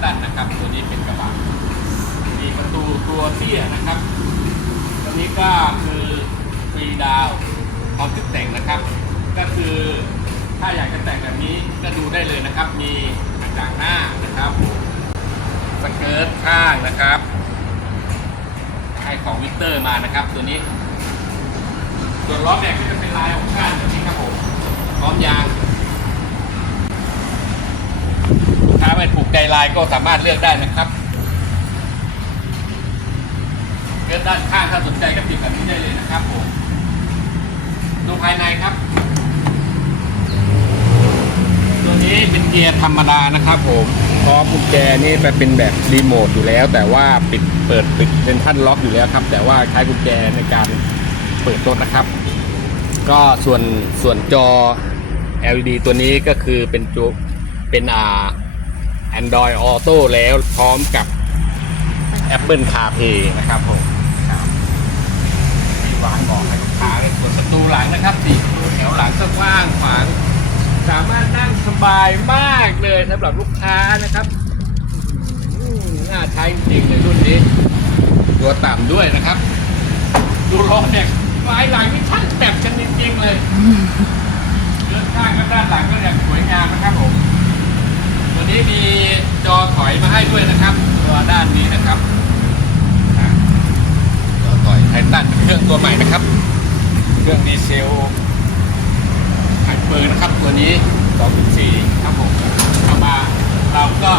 ทันนะครับ ตัวนี้เป็นกระบะมีประตูตัวเตี้ยนะครับตัวนี้ก็คือฟรีดาวพร้อมชุดแต่งนะครับ ก็คือถ้าอยากจะแต่งแบบนี้ก็ดูได้เลยนะครับ มีกระจังหน้านะครับสเกิร์ตข้างนะครับให้ของวิกเตอร์มานะครับ ตัวนี้ส่วนล้อแม็กก็จะเป็นลายของข้างแบบนี้ครับผมพร้อมยาง ถ้าไม่ถูกใจลายก็สามารถเลือกได้นะครับเลือกด้านข้างถ้าสนใจก็ติดแบบนี้ได้เลยนะครับผมดูภายในครับ ตัวนี้เป็นเกียร์ธรรมดานะครับผมพร้อมกุญแจนี่ไปเป็นแบบรีโมทอยู่แล้ว แต่ว่าปิดเปิดปิดเป็นท่านล็อกอยู่แล้วครับ แต่ว่าใช้กุญแจในการเปิดรถนะครับ ก็ส่วนส่วนจอ LED ตัวนี้ก็คือเป็นจุเป็นอ่า Android Auto แล้วพร้อมกับ Apple CarPlay นะครับผมครับมีวางบอกให้ลูกค้าเลยส่วนประตูหลังนะครับสี่ประตูแถวหลังก็กว้างขวางสามารถนั่งสบายมากเลยสำหรับลูกค้านะครับอืมน่าใช้จริงๆเลยรุ่นนี้ตัวต่ำด้วยนะครับ ดูล้อเนี่ยลายหลังนี่ช่างแบบกันจริงๆเลยเดินข้างกับด้านหลังก็อย่างสวยงามนะครับผมตัวนี้มีจ อยมาให้ด้วยนะครับ ตัวด้านนี้นะครับตัวต่อยไททันเครื่องตัวใหม่นะครับ เครื่องดีเซลไฮเปอร์นะครับตัวนี้2.4ครับผมเอามาเราก็